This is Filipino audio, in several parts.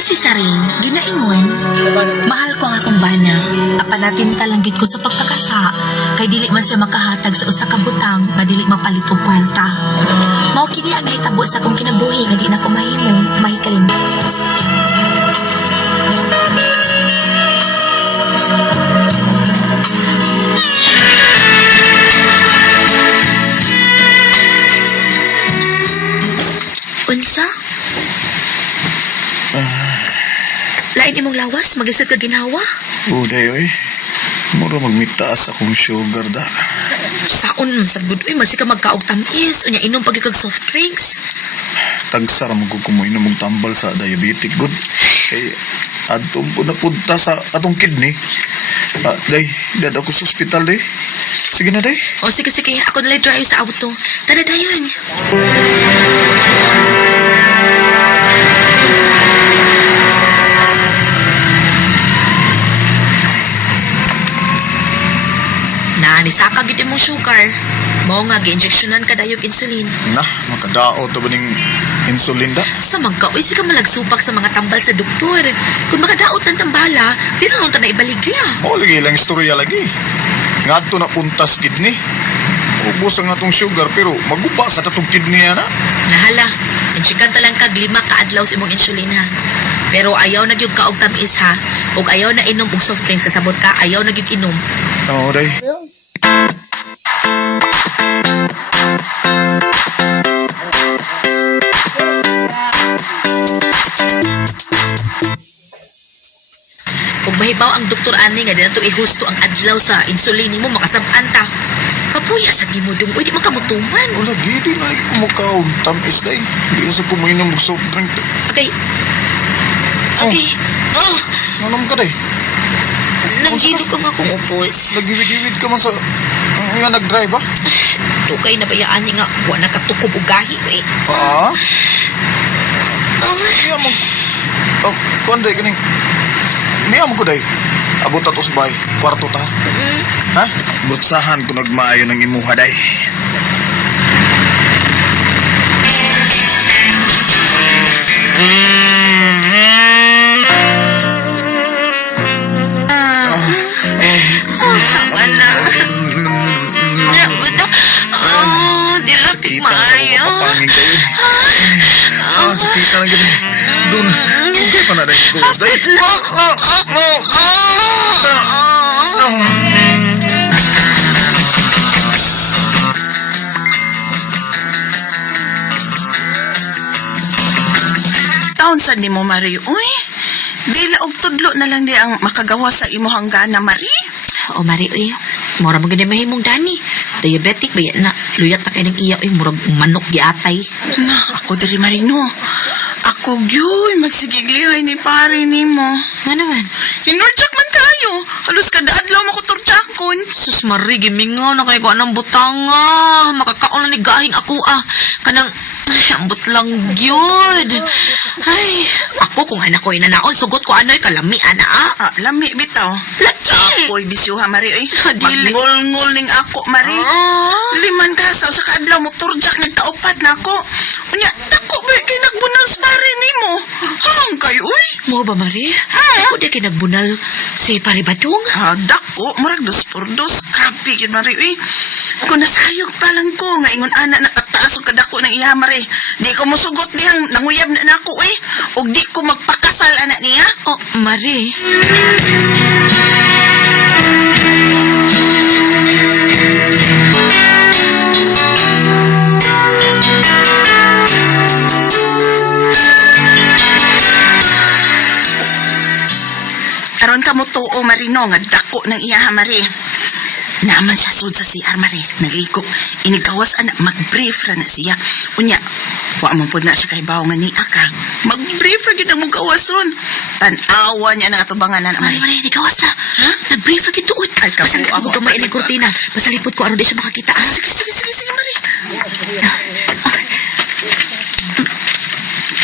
si Saring, ginaingon, mahal ko ang akong bana. Apanatin talanggit ko sa pagpakasa, kay dili man siya makahatag sa usa ka butang, nga dili mapalit og kwarta. Mao kini ang nahitabo sa akong kinabuhi nga di na ko mahimong mahikalimot. Unsa? Lain imong lawas, mag-isod ka ginawa? Uday, oy. Mura magmitaas akong sugar da. Saon, sagud, uy, masika magkaog tamis, unya inom pag ikag soft drinks. Tagsara mo kung inom mong tambal sa diabetic good. Kay adtong po napunta sa atong kidney. Day, dad ako sa ospital, day. Sige na, day. O sige, sige, ako nalang drive sa auto. Tara dayon. Nisaka gid imong sugar. Mao nga gi-injectionan ka dayog insulin. Na, makadao to ba ning insulin da? Sa magkaoy si ka malagsupak sa mga tambal sa doktor. Kung makadaot ng tambala, di na lang ta na ibaligya. O, lagi lang istorya lagi. Ngadto na puntas kidney. Ubus ang atong sugar pero maguba sa tatong kidney na. Nahala, injikan ta lang kag 5 kaadlaw sa imong insulin ha. Pero ayaw na gyud kaog tamis ha. Ug ayaw na inom og soft drinks kasabot ka, ayaw na gyud inom. Oo, day. Ug mahibaw ang doktor ani nga dinato ihusto ang adlaw sa insulin nimo makasab-an ta. Kapuya sa gimudong, uy di makamutuman. O, lagi din na kumakaon. Tamis, day. Hindi sa kuminom ng soft drink. Okay. Okay. Oh, Nanom ka, day. nanggilo ka nga kung upos. Nagiwid-iwid ka man sa... nga nag-drive, ha? Tukay na bayaan niya nga, buwan na katukob o gahi, eh. Ah? Niya mo... Oh, kuan, day, kaning... Niya mo ko, day. Abot ato sa bahay. Kwarto ta. Ha? Butsahan ko nagmaayo ng imuha, day. Dilapit Kita sa mga kapangin kayo. Sakita lang ganun. Doon. Okay pa na rin. Goes, day. Taon sa ni mo, Mari? Uy, dila og tudlo na lang di ang makagawa sa imo hanggana, Mari. O, Mari, uy. Mura mo ganyan mahimong dani. Diabetic ba yan na? Luyat na kayo ng iya, uy. Mura manok giatay. Na, ako diri, Mari, no. Ako, gyuy, magsigiglihay ni pare ni mo. Nga naman. Hinurtsak man kayo. Halos kada adlaw makuturtjakon. Sus, Mari, gimingaw na kayo ko anang butanga. Makakaon na ni gahing ako, ah. Kanang, ay, ambot lang gyud. Ay, ako kung anak ko inanaon, sugot ko ano'y kalami, ana, ah. Ah, lami bitaw. Laki! Ako'y bisyuha, Mari, uy. Dili. Magngol-ngol ning ako, Mari. Liman ka sa usa ka adlaw mo turjak nagtaupat na ako. Unya, dako ba kay nagbunal sa pare nimo? Hang kayo, uy. Mo ba, Mari? Ako di kayo nagbunal si Paribatong. Ah, dako, murag 2x2. Grabe yun, Mari, uy. Kung nasayog pa lang ko, nga ingon ana nakataas og kadako ng iya, Mari. Di ko musugot dihang nanguyab na nako, uy. Og di ko magpakasal anak niya. Oh, Mari. Aron ka mo tuo, Marino, nga dako ng iya, Mari. Naman siya sud sa CR, Mari. Naliko. Inigawas, anak, mag-brief ra na siya. Unya, wa mo po na siya kay bawangan ni Aka. Mag-brief ra gid mo gawas ron. Tan-awa niya na atubangan na, Mari, Mari. Mari, di kawas na. Ha? Nag-brief lagi tuod. Ay, kapu, Masalipod ako, ko gamay ako, ilig kurtina. Masalipod ko, aron di siya makakita. Ah. Sige, sige, sige, sige, Mari.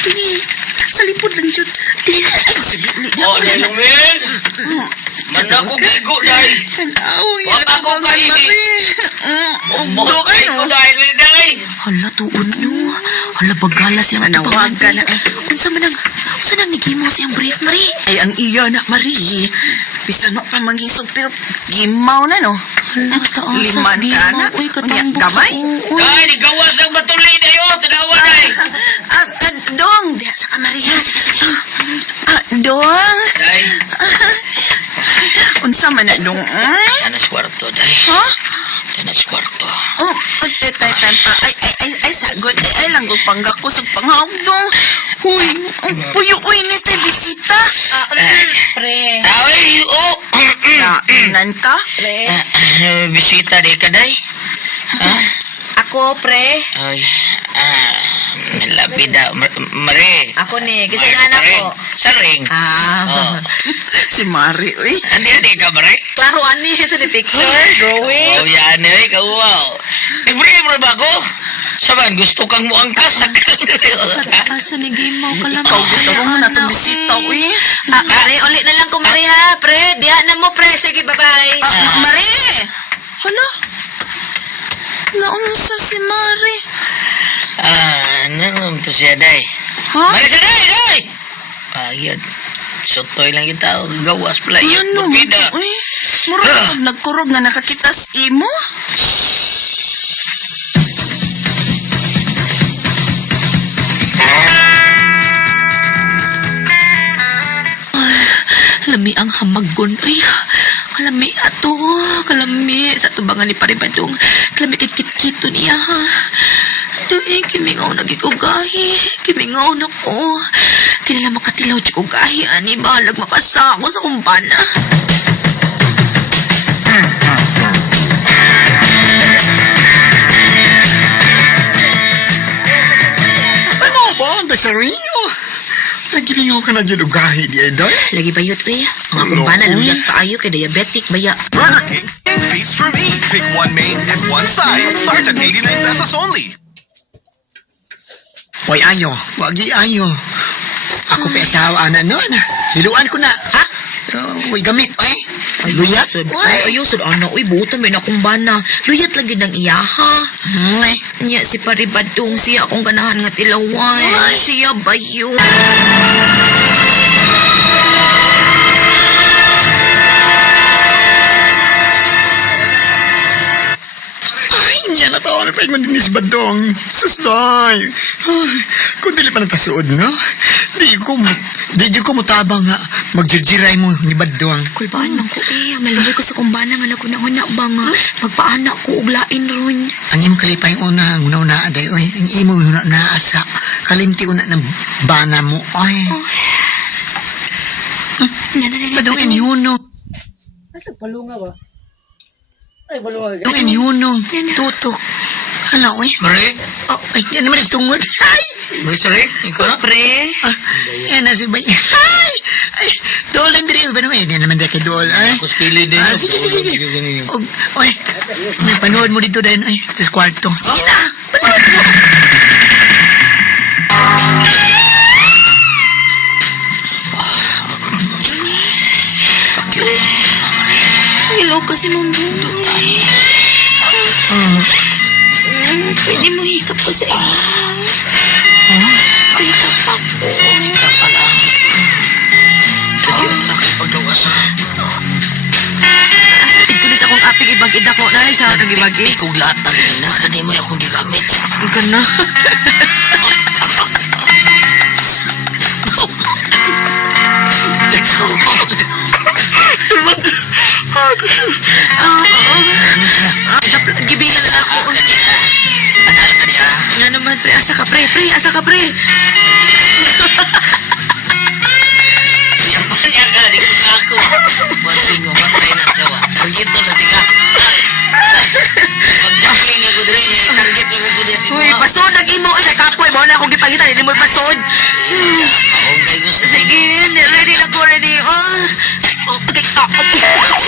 Sige, sa lipod lang yun. Dili na. Ay, sige. Oh, Nenong Min! Manako gigo day. Tanawang Wag yan ako ang mga kaigi. Marie. Mo Ugdo kay ka ko no? day day. Hala, tuon nyo. Hala, bagala siyang Manawag ka na. Unsa man ang nigimo siyang brief, Marie? Ay, ang iya na, Marie. Bisan mo pa mangisog, pero gimaw na, no? Hala, taas. Liman ka na. Uy, katambok Gamay? sa uon. Day gawas ang batuli dayo. Tanawa day. Dong! Diya sa kamari. Sige. Dong! Day. Unsa man na, Dong? Tanas kwarto day. Ha? Tanas kwarto. Oh, ay, sagot. Ay, langgol pangga ko sa panghawag, Dong. Huy, puyo-uy, ni sa bisita. Pre. Ay, oh. Nan ka? Pre. Bisita di ka day. Ako, pre. Ay, lapida. Mare. Ako ni. Kasi nga anak ko. Saring. Oh. Si Mari, uy. Andi ka, Mare? Klaro, ani. Sa ni picture. Drawing. Oh, yan eh. Wow. Nag-bring ba ako? Saban, gusto kang muangkas sa Asa ni Gimaw ka lang. Ikaw, gusto mo na itong bisita, uy. Pre, ulit na lang ko, Mari, ha? Pre, diha na mo, pre. Sige, bye-bye. Mari! Hala? Naunsa si Mari? Ano to siya, day? Ha? Mare siya, day! Ayun. Sotoy lang kita. Gawas pala yun. Ano? Bida. Uy, mura ka nagkurog na nakakita sa imo? Lami ang hamagon. Ay, kalami ato. Kalami sa tubangan ni Paribadong. Kalami kit-kit-kito niya, ha? Doy, kimingaw na gikugahi. Kimingaw na ko. Kinala makatilaw di kugahi. Ani, balag mapasa ako sa kumpana. Ano ba? Dasario? Nagilingaw ka na dyan ugahi di Edoy? Lagi bayot, eh. Ang kumpana, luyat kaayo kay diabetic, baya. Burger King is Feast for Me. Pick one main and one side. Starts at 89 pesos only. Hoy, ayo. Wagi ayo. Ako pa asawa na nun. Hiluan ko na. Ha? Uy, gamit, oy. Luyat. Ayusod, ano, uy, buta may akong bana. Luyat lagi ng iyaha. Ay. Nya si Paribadong siya akong ganahan nga tilawan. Siya bayo. Ay, niya na to. Ano pa yung dinis badong? Susday. Ay, kung dili pa natasuod, no? Di ko mutabang nga. Magjirjiray mo ni badong. Kuy baan man ko eh. Malibay ko sa kumbana nga nakunahuna ba nga. Magpaanak ko uglain ron. Ang imong kalipay una, una aday, oy. Ang imong una naasa. Kalimti una ng bana mo, oy. Badong inyuno. Asa palunga ba? Ay, palunga. Badong inyuno. Tutok. Hala, oy. Mare? Oh, ay, yan naman ang tungod. Ay! Mare, sorry? Ikaw na? Pre. Yan na si Bay. Ay! Ay! Dolan diri. Ano eh? Yan naman dahil kay Dol. Ay! Ako skili din. Sige. Oy, napanood mo dito din. Ay, sa kwarto. Sige na! Panood mo! Hello kasi mamundo tayo. Pwede mo hikap ko sa iyo. Hikap ako. Ikaw pa lang. Kaya nakipagawas ha. Asapid ko na sa akong apig ibagid ako. Nalay sa akong ibagid. Ikog lahat na rin na. Kani mo akong gigamit. Ika na. Gibilan na ako. Anal ka niya. Nga naman, pre. Asa ka, pre. Pre, asa ka, pre. Yang tanya ka. Di ko na ako. Mansing mo. Matay na kawa. Pagito na tika. Pag-juggling ako diri niya. Target ko ako niya. Uy, pasod. Nag-imo. Ay, nakapoy. Bawa na akong gipagitan. Hindi mo pasod. Ako kay gusto. Sige, ready na ko, ready. Okay.